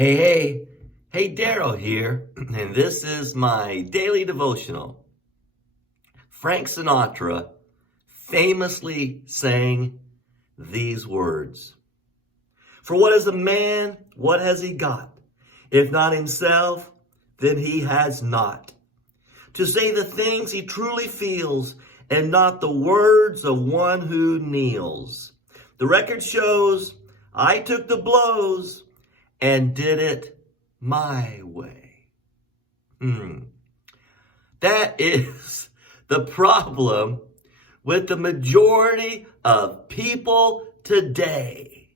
Hey, Daryl here, and this is my daily devotional. Frank Sinatra famously sang these words: "For what is a man? What has he got? If not himself, then he has not. To say the things he truly feels, and not the words of one who kneels. The record shows I took the blows and did it my way." That is the problem with the majority of people today.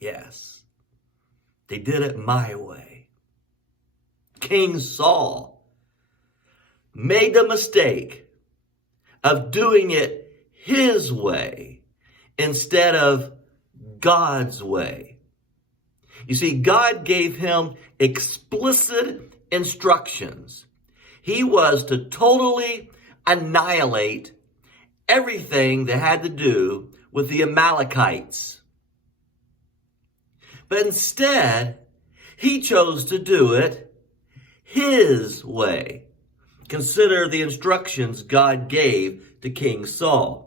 Yes, they did it my way. King Saul made the mistake of doing it his way instead of God's way. You see, God gave him explicit instructions. He was to totally annihilate everything that had to do with the Amalekites. But instead, he chose to do it his way. Consider the instructions God gave to King Saul.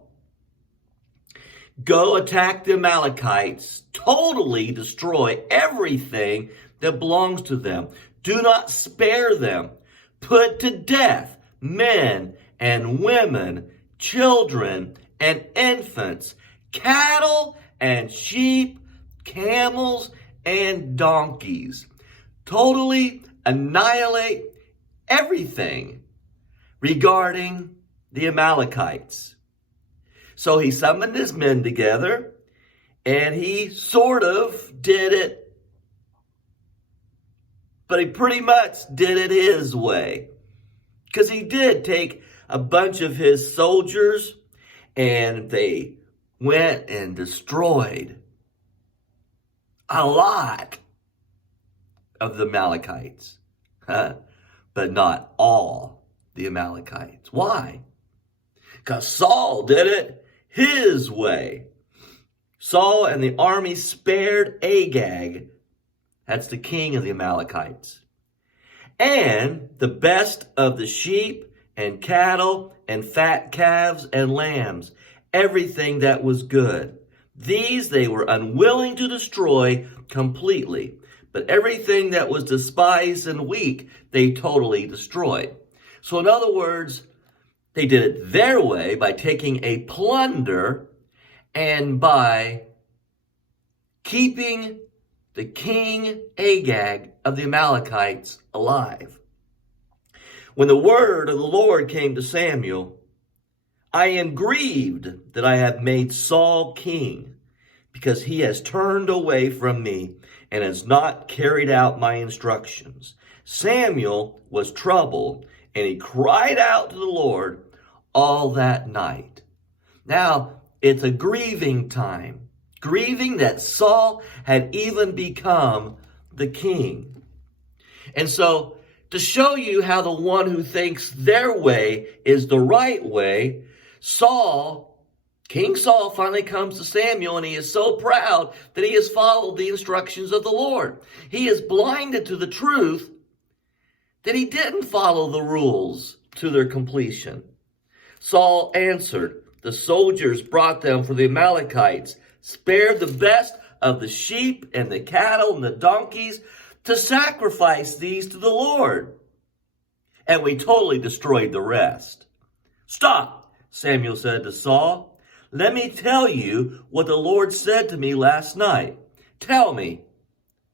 Go attack the Amalekites, totally destroy everything that belongs to them. Do not spare them. Put to death men and women, children and infants, cattle and sheep, camels and donkeys. Totally annihilate everything regarding the Amalekites. So he summoned his men together, and he sort of did it, but he pretty much did it his way. Because he did take a bunch of his soldiers, and they went and destroyed a lot of the Amalekites, but not all the Amalekites. Why? Because Saul did it his way. Saul and the army spared Agag, that's the king of the Amalekites, and the best of the sheep and cattle and fat calves and lambs, everything that was good. These they were unwilling to destroy completely, but everything that was despised and weak, they totally destroyed. So in other words, they did it their way by taking a plunder and by keeping the king Agag of the Amalekites alive. When the word of the Lord came to Samuel, "I am grieved that I have made Saul king, because he has turned away from me and has not carried out my instructions." Samuel was troubled, and he cried out to the Lord all that night. Now, it's a grieving time. Grieving that Saul had even become the king. And so, to show you how the one who thinks their way is the right way, King Saul finally comes to Samuel, and he is so proud that he has followed the instructions of the Lord. He is blinded to the truth that he didn't follow the rules to their completion. Saul answered, "The soldiers brought them for the Amalekites, spared the best of the sheep and the cattle and the donkeys to sacrifice these to the Lord. And we totally destroyed the rest." "Stop," Samuel said to Saul. "Let me tell you what the Lord said to me last night." "Tell me,"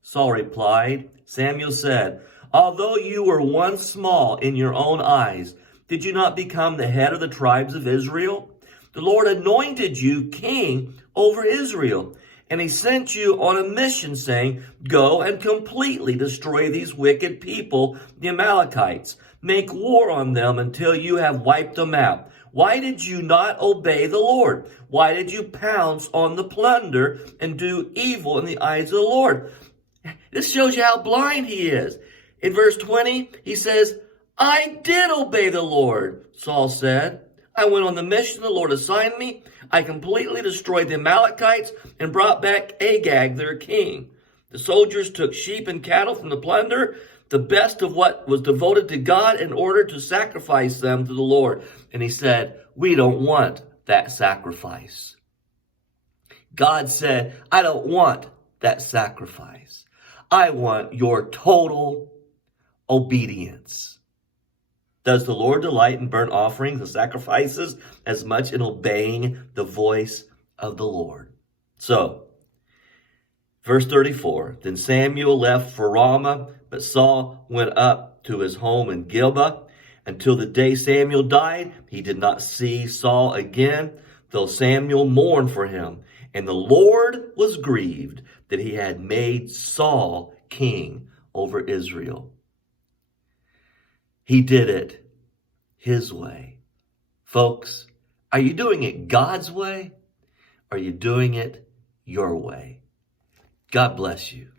Saul replied. Samuel said, "Although you were once small in your own eyes, did you not become the head of the tribes of Israel? The Lord anointed you king over Israel, and he sent you on a mission saying, 'Go and completely destroy these wicked people, the Amalekites. Make war on them until you have wiped them out.' Why did you not obey the Lord? Why did you pounce on the plunder and do evil in the eyes of the Lord?" This shows you how blind he is. In verse 20, he says, "I did obey the Lord," Saul said. "I went on the mission the Lord assigned me. I completely destroyed the Amalekites and brought back Agag, their king. The soldiers took sheep and cattle from the plunder, the best of what was devoted to God, in order to sacrifice them to the Lord. And he said, we don't want that sacrifice. God said, I don't want that sacrifice. I want your total obedience. Does the Lord delight in burnt offerings and sacrifices as much in obeying the voice of the Lord? So, verse 34, then Samuel left for Ramah, but Saul went up to his home in Gilboa. Until the day Samuel died, he did not see Saul again, though Samuel mourned for him. And the Lord was grieved that he had made Saul king over Israel. He did it his way. Folks, are you doing it God's way? Or are you doing it your way? God bless you.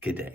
Good day.